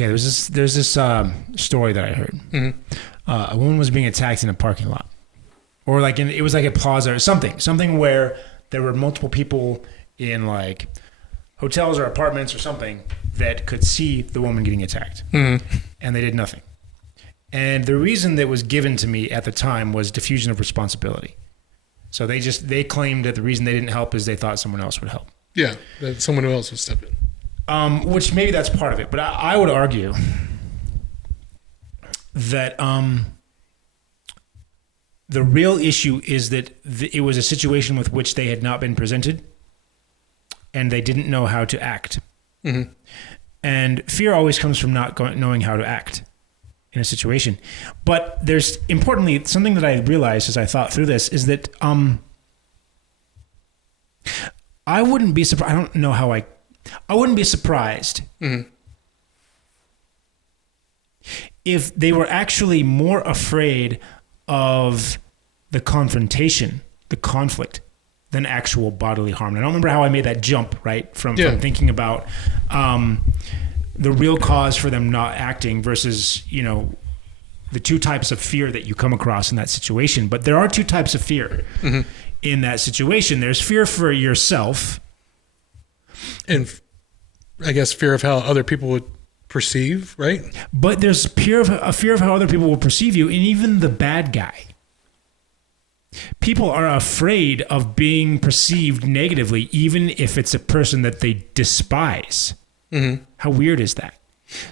Okay, there's this story that I heard. Mm-hmm. A woman was being attacked in a parking lot, or like it was like a plaza or something where there were multiple people in like hotels or apartments or something that could see the woman getting attacked, and they did nothing. And the reason that was given to me at the time was diffusion of responsibility. So they claimed that the reason they didn't help is they thought someone else would help. Yeah, that someone else would step in. Which maybe that's part of it, but I would argue that the real issue is that it was a situation with which they had not been presented, and they didn't know how to act. Mm-hmm. And fear always comes from not knowing how to act in a situation. But there's, importantly, something that I realized as I thought through this is that I wouldn't be surprised. I don't know how I wouldn't be surprised if they were actually more afraid of the confrontation, the conflict, than actual bodily harm. And I don't remember how I made that jump, right? From thinking about the real cause for them not acting versus, the two types of fear that you come across in that situation. But there are two types of fear in that situation. There's fear for yourself. And I guess fear of how other people would perceive, right? But there's a fear of how other people will perceive you, and even the bad guy. People are afraid of being perceived negatively, even if it's a person that they despise. Mm-hmm. How weird is that?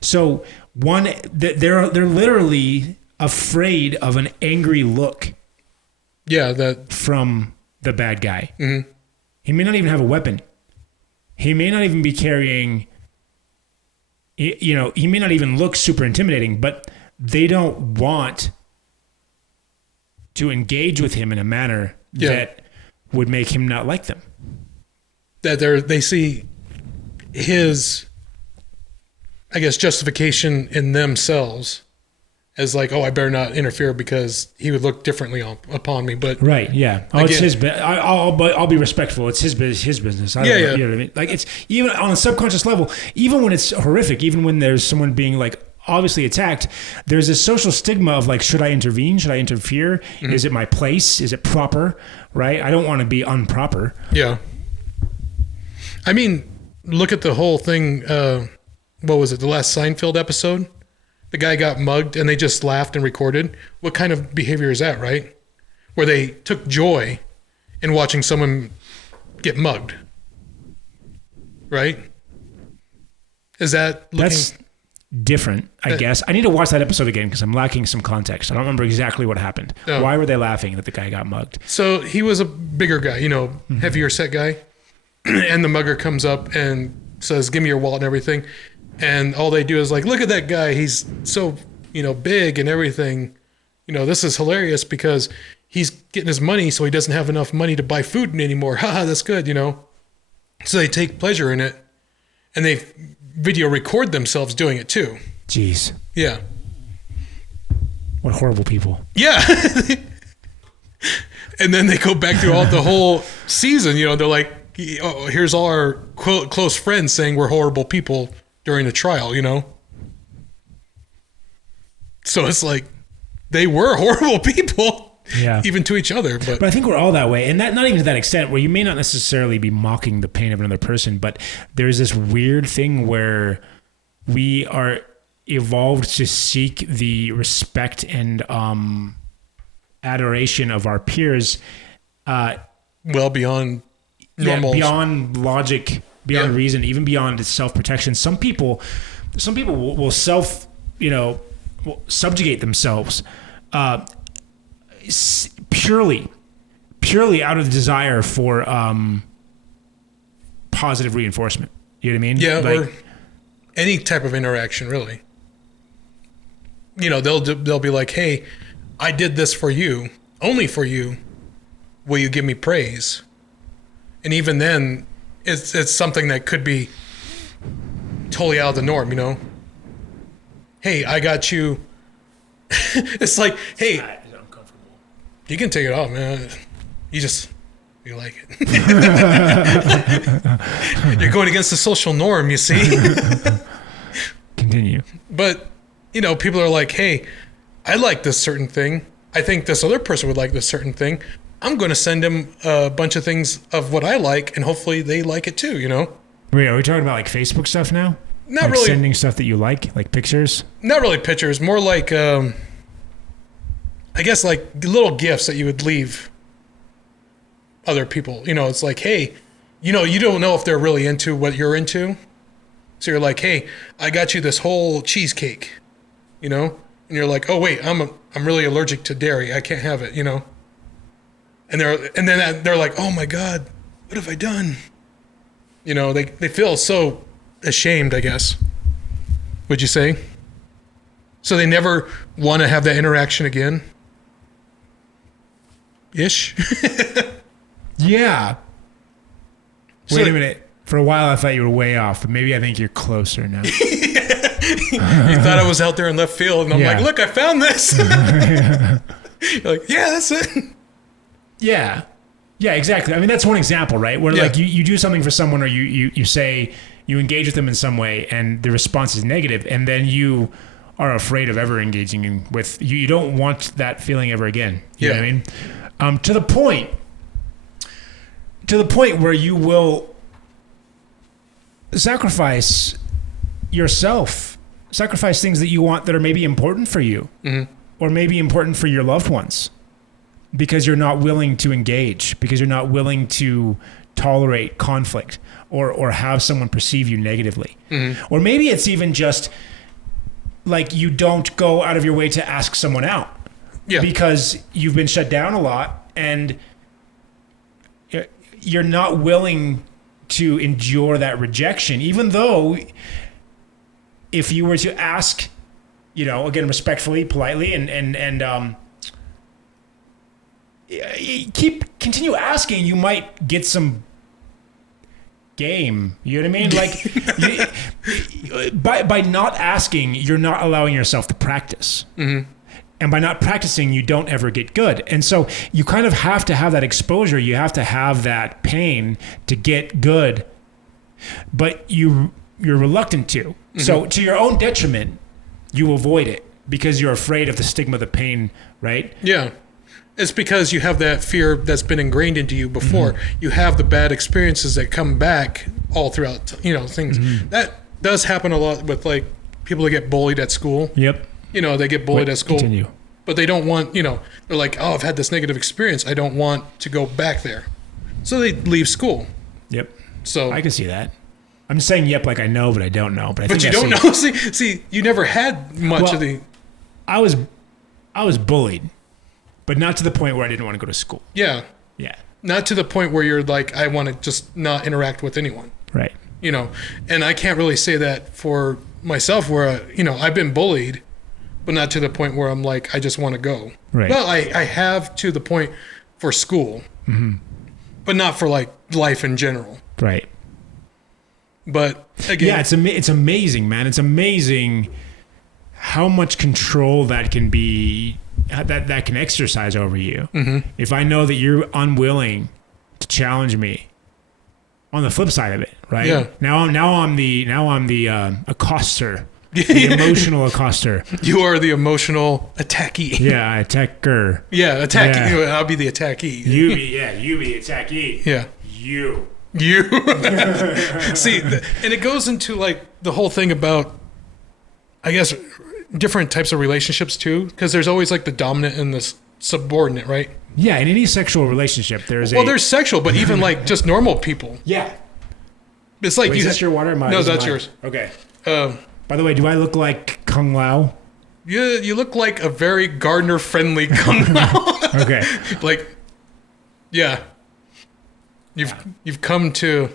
So they're literally afraid of an angry look. Yeah, from the bad guy. Mm-hmm. He may not even have a weapon. He may not even be carrying. He may not even look super intimidating, but they don't want to engage with him in a manner that would make him not like them. That they see his, I guess, justification in themselves as like, oh, I better not interfere because he would look differently upon me. But right, yeah. Oh, again, it's his. I'll be respectful. It's his business. I don't know, you know what I mean? Like, it's even on a subconscious level. Even when it's horrific, even when there's someone being like obviously attacked, there's a social stigma of like, should I intervene? Should I interfere? Mm-hmm. Is it my place? Is it proper? Right? I don't want to be improper. Yeah. I mean, look at the whole thing. What was it? The last Seinfeld episode? The guy got mugged and they just laughed and recorded. What kind of behavior is that, right? Where they took joy in watching someone get mugged. Right? Is that looking... That's different, I guess. I need to watch that episode again because I'm lacking some context. I don't remember exactly what happened. Oh. Why were they laughing that the guy got mugged? So he was a bigger guy, heavier set guy. And the mugger comes up and says, give me your wallet and everything. And all they do is like, look at that guy. He's so, big and everything. This is hilarious because he's getting his money, so he doesn't have enough money to buy food anymore. Haha, that's good, So they take pleasure in it. And they video record themselves doing it too. Jeez. Yeah. What horrible people. Yeah. And then they go back through the whole season. They're like, oh, here's all our close friends saying we're horrible people during the trial, So it's like they were horrible people, even to each other. But I think we're all that way, and that not even to that extent where you may not necessarily be mocking the pain of another person, but there's this weird thing where we are evolved to seek the respect and adoration of our peers. Well beyond normal, beyond logic. Beyond reason, even beyond self-protection. Some people will will subjugate themselves purely out of the desire for positive reinforcement. You know what I mean? Yeah, or any type of interaction, really. They'll be like, hey, I did this for you, only for you. Will you give me praise? And even then, it's something that could be totally out of the norm, Hey, I got you. It's like, hey, it's uncomfortable. You can take it off, man. You like it. You're going against the social norm, you see. Continue. Continue. But, you know, people are like, hey, I like this certain thing. I think this other person would like this certain thing. I'm going to send them a bunch of things of what I like, and hopefully they like it too, you know? Wait, are we talking about like Facebook stuff now? Not like really. Sending stuff that you like pictures? Not really pictures, more like, I guess like little gifts that you would leave other people. You know, it's like, hey, you know, you don't know if they're really into what you're into. So you're like, hey, I got you this whole cheesecake, you know? And you're like, oh wait, I'm really allergic to dairy. I can't have it, you know? And then they're like, oh my God, what have I done? You know, they feel so ashamed, I guess. Would you say? So they never want to have that interaction again? Ish? Yeah. So- Wait a minute. For a while, I thought you were way off, but maybe I think you're closer now. You thought I was out there in left field, and I'm Yeah. like, look, I found this. You're like, yeah, that's it. Yeah. Yeah, exactly. I mean, that's one example, right? Where Yeah. like you do something for someone, or you say, you engage with them in some way, and the response is negative, and then you are afraid of ever engaging with you. You don't want that feeling ever again. You know what I mean? To the point where you will sacrifice yourself, sacrifice things that you want that are maybe important for you, or maybe important for your loved ones, because you're not willing to engage, because you're not willing to tolerate conflict, or have someone perceive you negatively. Or maybe it's even just like you don't go out of your way to ask someone out because you've been shut down a lot, and you're not willing to endure that rejection, even though if you were to ask, you know, again, respectfully, politely, and continue asking, you might get some game. You know what I mean? Like, by not asking, you're not allowing yourself to practice. And by not practicing, you don't ever get good. And so you kind of have to have that exposure. You have to have that pain to get good. But you're reluctant to. So to your own detriment, you avoid it because you're afraid of the stigma of the pain, right? Yeah. It's because you have that fear that's been ingrained into you before. You have the bad experiences that come back all throughout, you know, things. That does happen a lot with like people that get bullied at school. Yep. You know, they get bullied at school. Continue. But they don't want, you know, they're like, oh, I've had this negative experience. I don't want to go back there. So they leave school. Yep. So I can see that. I'm just saying yep like I know, but I don't know. But you don't know. See, you never had much of the... I was bullied, but not to the point where I didn't want to go to school. Yeah. Yeah. Not to the point where you're like, I want to just not interact with anyone. Right. You know, and I can't really say that for myself where, you know, I've been bullied, but not to the point where I'm like, I just want to go. Right. Well, I have to the point for school, but not for like life in general. Right. But again, Yeah, it's amazing, man. It's amazing how much control that can be, that can exercise over you. If I know that you're unwilling to challenge me, on the flip side of it, right? Yeah. Now I'm the accoster, the emotional accoster. you are the emotional attackee. Yeah, attacker. Yeah, attackee. Yeah. I'll be the attackee. You be attackee. Yeah. You. See, and it goes into like the whole thing about, I guess, different types of relationships too, because there's always like the dominant and the subordinate, right? Yeah, in any sexual relationship, there's there's sexual, but even like just normal people. Yeah. It's like Wait, is this your water? No, that's yours. Okay. Um, By the way, do I look like Kung Lao? you look like a very gardener friendly Kung Lao. Okay. Like, yeah. You've come to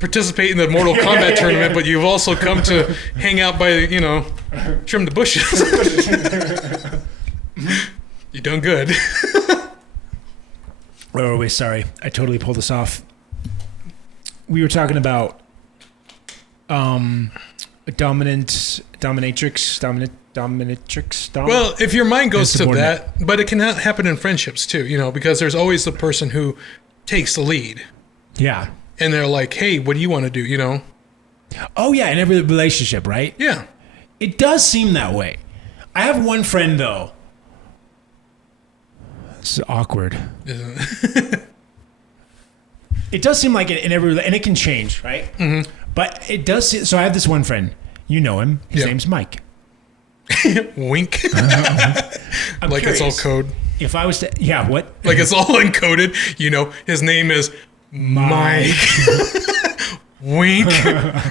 participate in the Mortal Kombat tournament, but you've also come to hang out by, you know, trim the bushes. You done good. Where were we? Sorry, I totally pulled this off. We were talking about dominatrix. Well, if your mind goes to subordinate. that, but it can happen in friendships too, you know, because there's always the person who takes the lead. Yeah. And they're like, hey, what do you want to do, you know? Oh yeah, in every relationship, right? Yeah. It does seem that way. I have one friend though. This is awkward. It does seem like in every, and it can change, right? Mm-hmm. But it does. So I have this one friend. You know him. His name's Mike. Wink. I'm like curious, it's all code. If I was to, yeah, what? Like it's all encoded. You know, his name is Mike. Wink.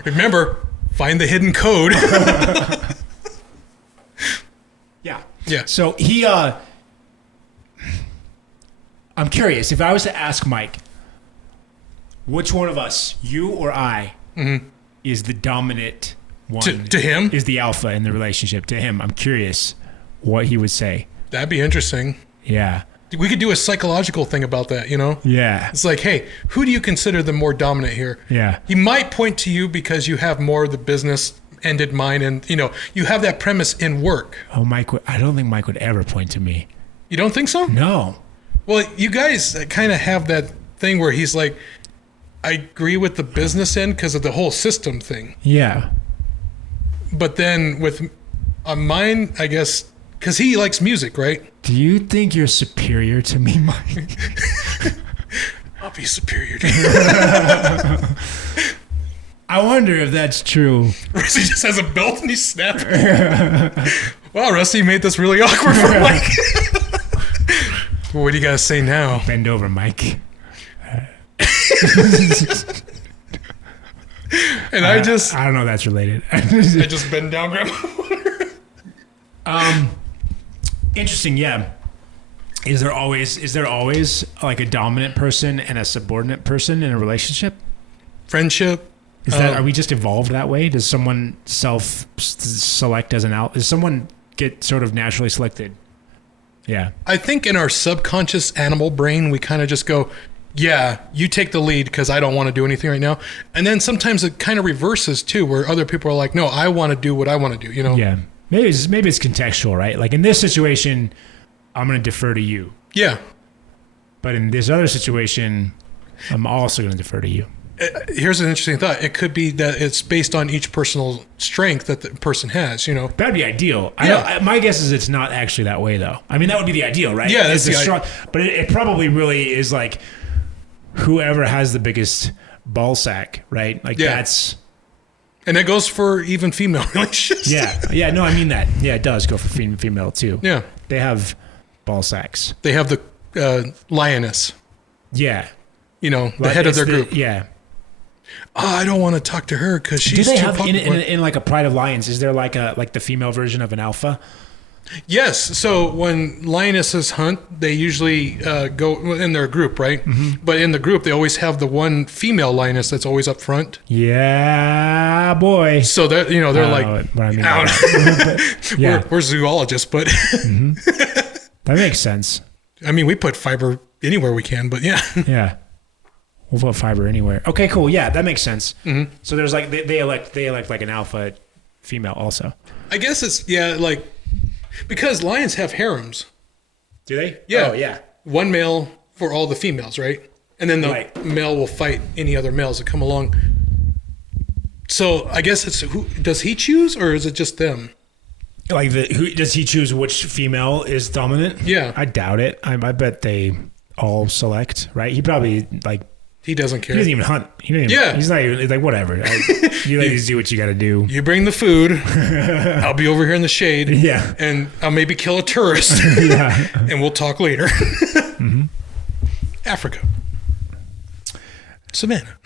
Remember, find the hidden code. Yeah. Yeah. So I'm curious, if I was to ask Mike, which one of us, you or I, is the dominant one? To him? Is the alpha in the relationship to him? I'm curious what he would say. That'd be interesting. Yeah. We could do a psychological thing about that, you know? Yeah. It's like, hey, who do you consider the more dominant here? Yeah. He might point to you because you have more of the business end in mind, and, you know, you have that premise in work. Oh, I don't think Mike would ever point to me. You don't think so? No. Well, you guys kind of have that thing where he's like, I agree with the business end because of the whole system thing. Yeah. But then with mine, I guess, because he likes music, right? Do you think you're superior to me, Mike? I'll be superior to you. I wonder if that's true. Rusty just has a belt and he's snapping. Wow, Rusty made this really awkward for Mike. What do you guys say now? Bend over, Mike. And I don't know if that's related. I just bend down, grab my water. Interesting, yeah. Is there always like a dominant person and a subordinate person in a relationship? Friendship. Are we just evolved that way? Does someone self-select as an out? Does someone get sort of naturally selected? Yeah. I think in our subconscious animal brain, we kind of just go, yeah, you take the lead because I don't want to do anything right now. And then sometimes it kind of reverses too, where other people are like, no, I want to do what I want to do, you know? Yeah. Maybe it's contextual, right? Like in this situation, I'm going to defer to you. Yeah. But in this other situation, I'm also going to defer to you. Here's an interesting thought. It could be that it's based on each personal strength that the person has, you know? That'd be ideal. Yeah. My guess is it's not actually that way, though. I mean, that would be the ideal, right? Yeah, that's but it probably really is like whoever has the biggest ball sack, right? Like that's... And that goes for even female relationships. Yeah. No, I mean that. Yeah, it does go for female, too. Yeah. They have ball sacks. They have the lioness. Yeah. You know, the head of their group. Yeah. Oh, I don't want to talk to her because she's too too have popular. in like a Pride of Lions? Is there like the female version of an alpha? Yes. So when lionesses hunt, they usually go in their group, right? Mm-hmm. But in the group, they always have the one female lioness that's always up front. Yeah, boy. So that they're like, yeah, we're zoologists, but that makes sense. I mean, we put fiber anywhere we can, but yeah. Yeah. We'll put fiber anywhere. Okay, cool. Yeah, that makes sense. Mm-hmm. So there's like they elect like an alpha female also. I guess it's like because lions have harems. Do they? Yeah. Oh, yeah. One male for all the females, right? And then the male will fight any other males that come along. So I guess it's who does he choose or is it just them? Like who does he choose which female is dominant? Yeah. I doubt it. I bet they all select, right? He probably he doesn't care. He doesn't even hunt. He's not even like whatever. You ladies do what you got to do. You bring the food. I'll be over here in the shade. Yeah. And I'll maybe kill a tourist. Yeah. And we'll talk later. Mm-hmm. Africa. Savannah.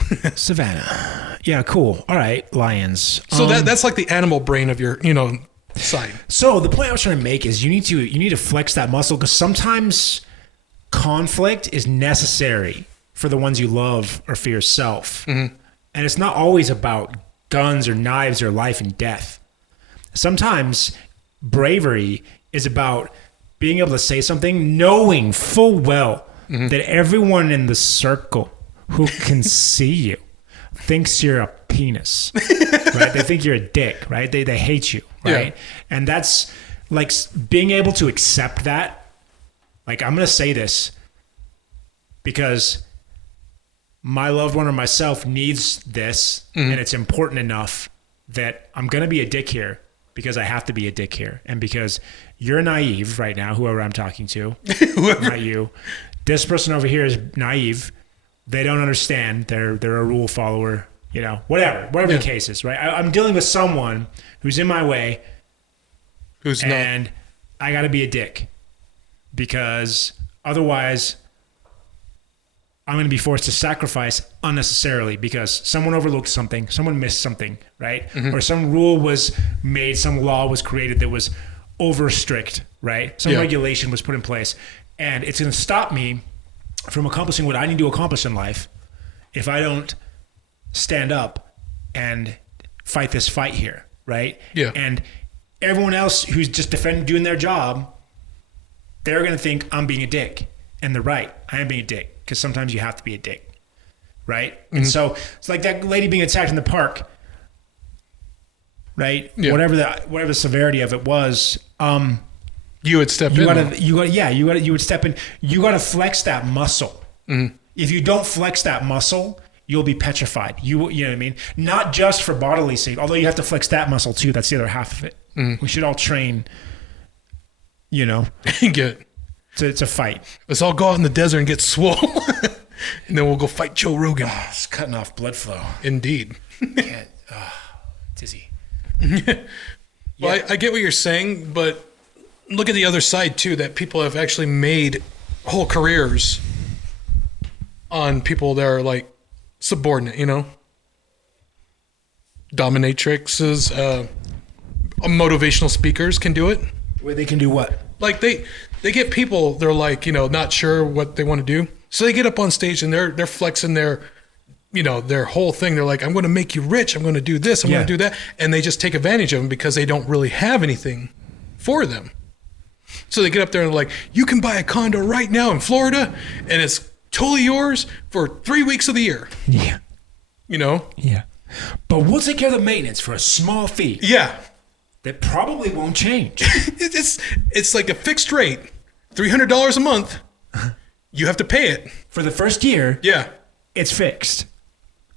Yeah, cool. All right, lions. So that's like the animal brain of your, side. So the point I was trying to make is you need to flex that muscle because sometimes conflict is necessary for the ones you love or for yourself. Mm-hmm. And it's not always about guns or knives or life and death. Sometimes bravery is about being able to say something knowing full well that everyone in the circle who can see you thinks you're a penis, right? They think you're a dick, right? They hate you, right? Yeah. And that's like being able to accept that. Like, I'm going to say this because my loved one or myself needs this and it's important enough that I'm going to be a dick here because I have to be a dick here. And because you're naive right now, whoever I'm talking to, not you, this person over here is naive. They don't understand. They're a rule follower, you know, whatever the case is, right? I'm dealing with someone who's in my way. Who's and not. I got to be a dick because otherwise I'm going to be forced to sacrifice unnecessarily because someone overlooked something, someone missed something, right? Or some rule was made, some law was created that was over strict, right? Some regulation was put in place, and it's going to stop me from accomplishing what I need to accomplish in life if I don't stand up and fight this fight here, right? Yeah. And everyone else who's just doing their job, they're going to think I'm being a dick, and they're right. I am being a dick. Because sometimes you have to be a dick, right? And so it's like that lady being attacked in the park, right? Yeah. Whatever the severity of it was, you would step in. You would step in. You got to flex that muscle. If you don't flex that muscle, you'll be petrified. You know what I mean? Not just for bodily sake, although you have to flex that muscle too. That's the other half of it. We should all train. You know, to fight. Let's all go out in the desert and get swole. And then we'll go fight Joe Rogan. It's cutting off blood flow. Indeed. Can't. Dizzy. Well, I get what you're saying, but look at the other side too, that people have actually made whole careers on people that are like subordinate, you know? Dominatrixes, motivational speakers can do it. Wait, they can do what? Like they get people, they're like, you know, not sure what they want to do. So they get up on stage and they're flexing their, you know, their whole thing. They're like, I'm going to make you rich. I'm going to do this. I'm going to do that. And they just take advantage of them because they don't really have anything for them. So they get up there and like, you can buy a condo right now in Florida and it's totally yours for 3 weeks of the year. Yeah. You know? Yeah. But we'll take care of the maintenance for a small fee. Yeah. That probably won't change. It's like a fixed rate, $300 a month. You have to pay it For the first year, Yeah, it's fixed.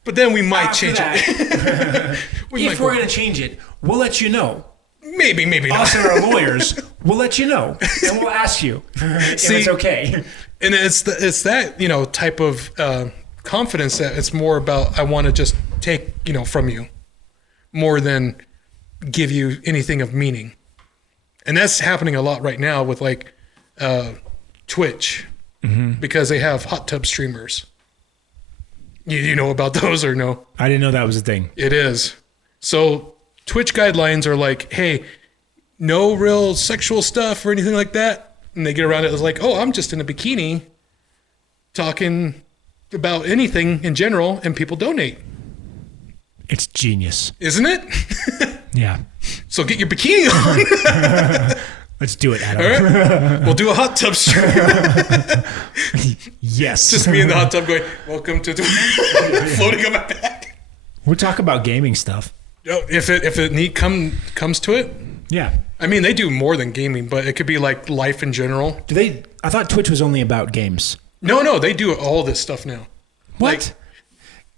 but then we might After change that, it. if we're going to change it, we'll let you know. Maybe not. Us and our lawyers, we'll let you know. And we'll ask you if See, it's okay. And it's that, you know, type of confidence that it's more about I want to just take, you know, from you more than give you anything of meaning. And that's happening a lot right now with like Twitch because they have hot tub streamers. You know about those or no? I didn't know that was a thing. It is. So Twitch guidelines are like, hey, no real sexual stuff or anything like that. And they get around it as like, oh, I'm just in a bikini talking about anything in general and people donate. It's genius. Isn't it? Yeah. So get your bikini on. Let's do it, Adam. All right. We'll do a hot tub stream. Yes. Just me in the hot tub going, welcome to floating on my back. We'll talk about gaming stuff. If it comes to it. Yeah. I mean, they do more than gaming, but it could be like life in general. Do they? I thought Twitch was only about games. No, they do all this stuff now. What? Like,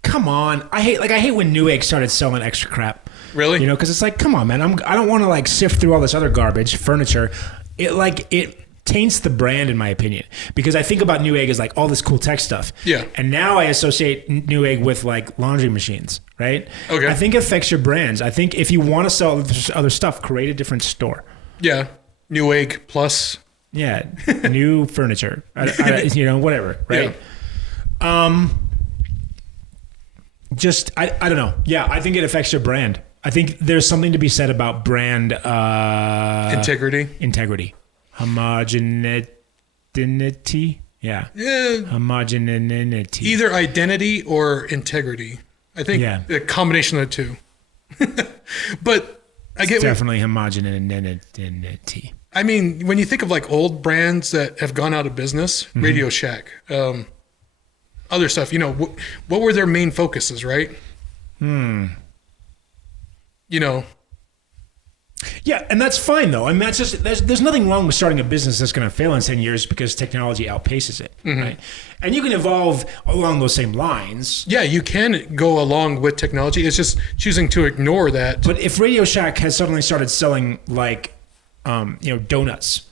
come on. I hate when Newegg started selling extra crap. Really? You know, because it's like, come on, man. I don't want to like sift through all this other garbage, furniture. It taints the brand, in my opinion, because I think about Newegg as like all this cool tech stuff. Yeah. And now I associate Newegg with like laundry machines, right? Okay. I think it affects your brands. I think if you want to sell other stuff, create a different store. Yeah. Newegg Plus. Yeah. New furniture. You know, whatever, right? Yeah. Just, I don't know. Yeah, I think it affects your brand. I think there's something to be said about brand Integrity. Homogeneity. Yeah. Homogeneity. Either identity or integrity. I think a combination of the two. But I get definitely homogeneity. I mean, when you think of like old brands that have gone out of business, Radio Shack, other stuff, you know, what were their main focuses, right? You know. Yeah, and that's fine though. I mean, that's just there's nothing wrong with starting a business that's going to fail in 10 years because technology outpaces it, right? And you can evolve along those same lines. Yeah, you can go along with technology. It's just choosing to ignore that. But if Radio Shack had suddenly started selling like, donuts,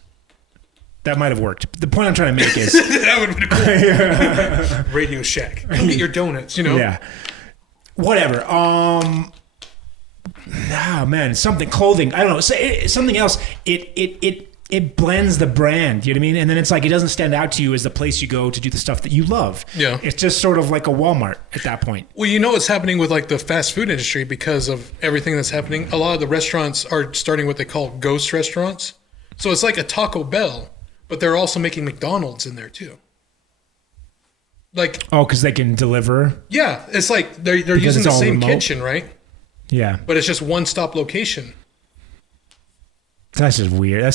that might have worked. The point I'm trying to make is that would have been cool. Radio Shack. Come get your donuts, Yeah. Whatever. Man, something clothing. I don't know. Something else. It blends the brand. You know what I mean? And then it's like it doesn't stand out to you as the place you go to do the stuff that you love. Yeah. It's just sort of like a Walmart at that point. Well, you know what's happening with like the fast food industry because of everything that's happening. A lot of the restaurants are starting what they call ghost restaurants. So it's like a Taco Bell, but they're also making McDonald's in there too. Like because they can deliver. Yeah, it's like they're using the same kitchen, right? Yeah, but it's just one stop location. That's just weird. That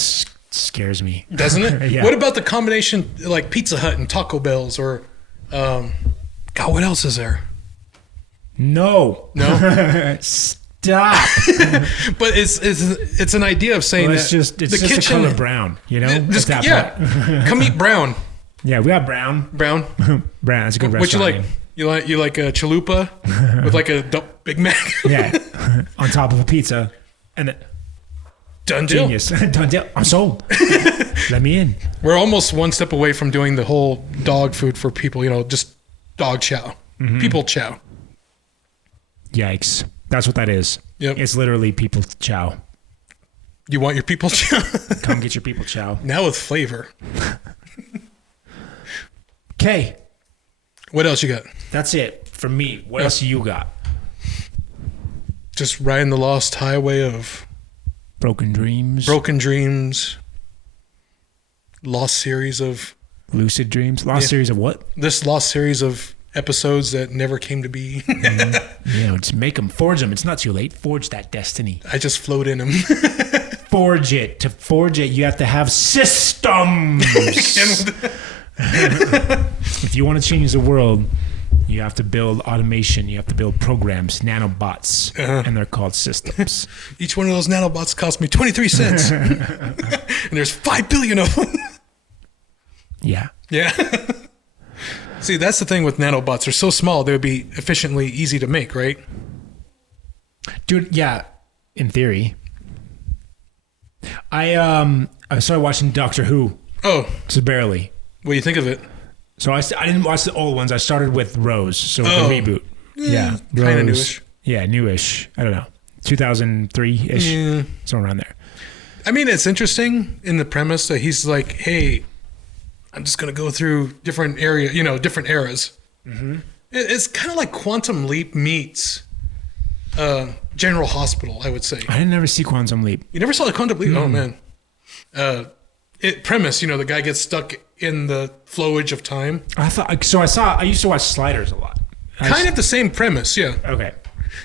scares me, doesn't it? Yeah. What about the combination like Pizza Hut and Taco Bell's, or God, what else is there? No. Stop. But it's an idea of saying it's just the color brown, Just, come eat brown. Yeah, we got brown. Brown. That's a good restaurant. What you like? Name. You like a chalupa with like a Big Mac? Yeah, on top of a pizza, and done deal. Genius. Done deal. I'm sold. Let me in. We're almost one step away from doing the whole dog food for people. Just dog chow, people chow. Yikes! That's what that is. Yep. It's literally people chow. You want your people chow? Come get your people chow. Now with flavor. Okay. What else you got? That's it for me. What else you got? Just riding the lost highway of broken dreams. Lost series of lucid dreams. Series of what? This lost series of episodes that never came to be. Just make them, forge them. It's not too late. Forge that destiny. I just float in them. Forge it. To forge it, you have to have systems. If you want to change the world, you have to build automation. You have to build programs, nanobots, and they're called systems. Each one of those nanobots cost me 23 cents. And there's 5 billion of them. Yeah. Yeah. See, that's the thing with nanobots. They're so small, they would be efficiently easy to make, right? Dude, yeah, in theory. I started watching Doctor Who. Oh. Just barely. What do you think of it? So I didn't watch the old ones. I started with Rose, so the reboot. Yeah. Kind of newish. Yeah, newish. I don't know. 2003-ish. Somewhere around there. I mean, it's interesting in the premise that he's like, hey, I'm just going to go through different different eras. Mm-hmm. It's kind of like Quantum Leap meets General Hospital, I would say. I didn't ever see Quantum Leap. You never saw the Quantum Leap? Oh, man. Premise, the guy gets stuck in the flowage of time. I used to watch Sliders a lot. Kind of the same premise, yeah. Okay.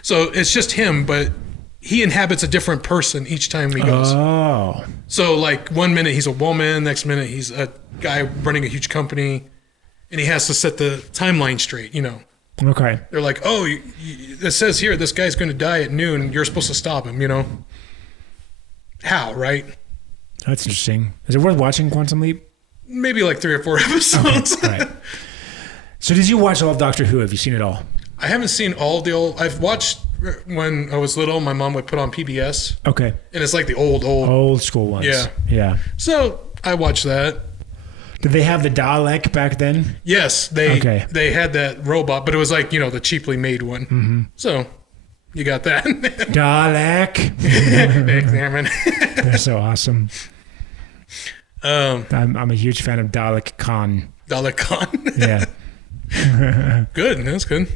So it's just him, but he inhabits a different person each time he goes. Oh. So like 1 minute he's a woman, next minute he's a guy running a huge company, and he has to set the timeline straight, Okay. They're like, oh, it says here this guy's going to die at noon. You're supposed to stop him, How, right? That's interesting. Is it worth watching Quantum Leap? Maybe like 3 or 4 episodes. Okay. Right. So did you watch all of Doctor Who? Have you seen it all? I haven't seen all the old. I've watched when I was little. My mom would put on PBS. Okay. And it's like the old school ones. Yeah. Yeah. So I watched that. Did they have the Dalek back then? Yes, they had that robot, but it was like the cheaply made one. Mm-hmm. So you got that. Dalek. They're so awesome. I'm a huge fan of Dalek Khan. Dalek Khan. Yeah. Good. That's good.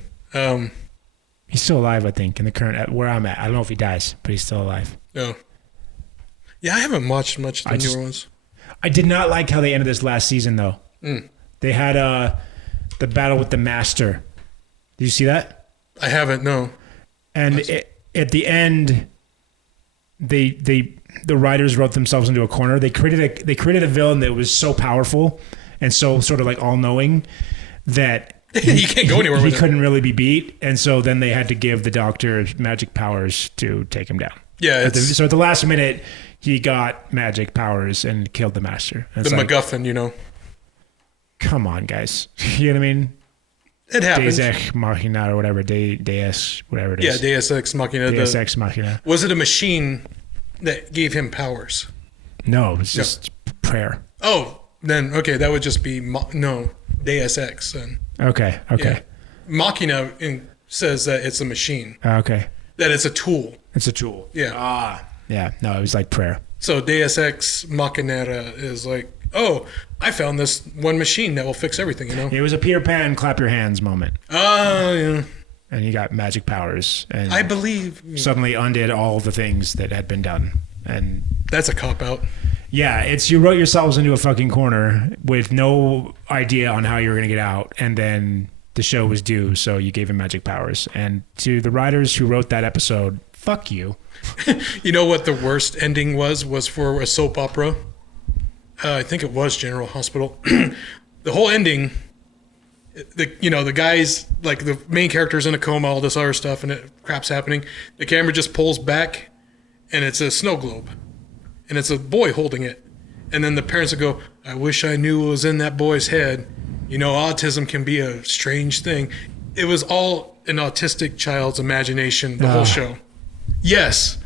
He's still alive, I think, in the current where I'm at. I don't know if he dies, but he's still alive. Oh. Yeah, I haven't watched much of the newer ones. I did not like how they ended this last season, though. They had the battle with the Master. Did you see that? I haven't. No. And at the end, the writers wrote themselves into a corner. They created a villain that was so powerful and so sort of like all knowing that he can't go anywhere. He couldn't really be beat, and so then they had to give the Doctor magic powers to take him down. Yeah, So at the last minute, he got magic powers and killed the master. And the it's like, MacGuffin, you know. come on, guys. You know what I mean? It happens. Deus Ex Machina or whatever. Deus, whatever it Yeah, is. Deus Ex Machina. Deus Ex Machina. Was it a machine that gave him powers? No, it was just prayer. Oh, then, okay, that would just be, Deus Ex then. Okay. Yeah. Machina says that it's a machine. Okay. That it's a tool. It's a tool. Yeah. Yeah. No, it was like prayer. So Deus Ex Machina is like, oh, I found this one machine that will fix everything, you know? It was a Peter Pan clap your hands moment. Oh, yeah. And he got magic powers. And I believe. suddenly undid all the things that had been done. And That's a cop-out. yeah, it's you wrote yourselves into a fucking corner with no idea on how you were going to get out. And then the show was due, so you gave him magic powers. And to the writers who wrote that episode, fuck you. You know what the worst ending was for a soap opera? I think it was General Hospital. The whole ending, the guys, like the main character's in a coma, all this other stuff, and crap's happening. The camera just pulls back, and it's a snow globe, and it's a boy holding it. And then the parents will go, I wish I knew what was in that boy's head. You know, autism can be a strange thing. It was all an autistic child's imagination, the whole show. Yes.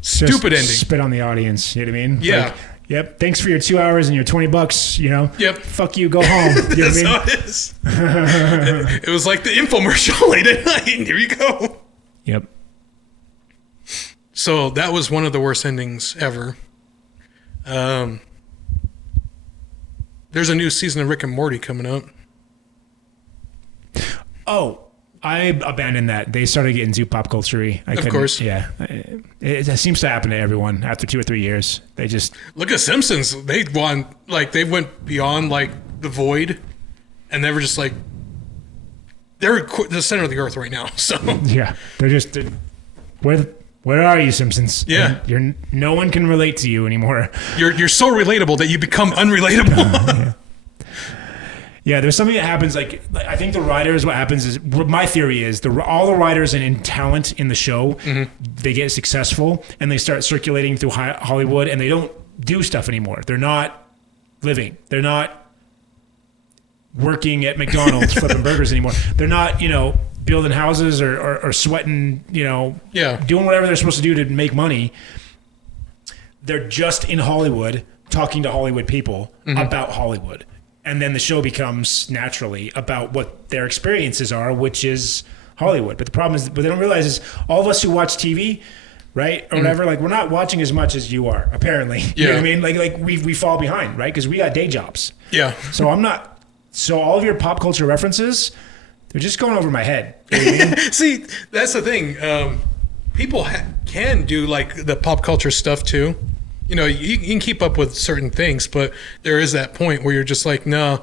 Stupid ending. Spit on the audience, you know what I mean? Yeah. Like, yep. Thanks for your 2 hours and your $20, you know? Yep. Fuck you, go home. You know That's what I mean? how it is. It was like the infomercial late at night. Here you go. Yep. So that was one of the worst endings ever. There's a new season of Rick and Morty coming up. Oh, I abandoned that. They started getting too pop culture-y. Of course. Yeah. It seems to happen to everyone after 2 or 3 years. They just... Look at Simpsons. They went beyond like the void, and they were just like, they're the center of the earth right now. So Yeah. They're just... Where are you, Simpsons? Yeah. No one can relate to you anymore. you're so relatable that you become unrelatable. Yeah, there's something that happens. Like I think the writers, what happens is, my theory is, all the writers and in talent in the show, they get successful and they start circulating through Hollywood, and they don't do stuff anymore. They're not living. They're not working at McDonald's flipping burgers anymore. They're not, building houses or sweating, doing whatever they're supposed to do to make money. They're just in Hollywood talking to Hollywood people about Hollywood. And then the show becomes naturally about what their experiences are, which is Hollywood. But the problem is, what they don't realize is, all of us who watch TV, right, or whatever, like, we're not watching as much as you are, apparently. You know what I mean? Like we fall behind, right? Because we got day jobs. Yeah. So so all of your pop culture references, they're just going over my head. You know what I mean? See, that's the thing. People can do like the pop culture stuff too. You can keep up with certain things, but there is that point where you're just like, no,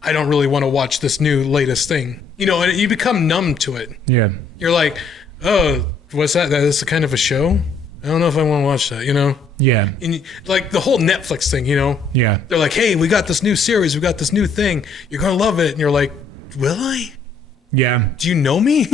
I don't really want to watch this new latest thing. And you become numb to it. Yeah. You're like, oh, what's that? That is kind of a show? I don't know if I want to watch that, Yeah. And like the whole Netflix thing, Yeah. They're like, hey, we got this new series. We got this new thing. You're going to love it. And you're like, will I? Yeah. Do you know me?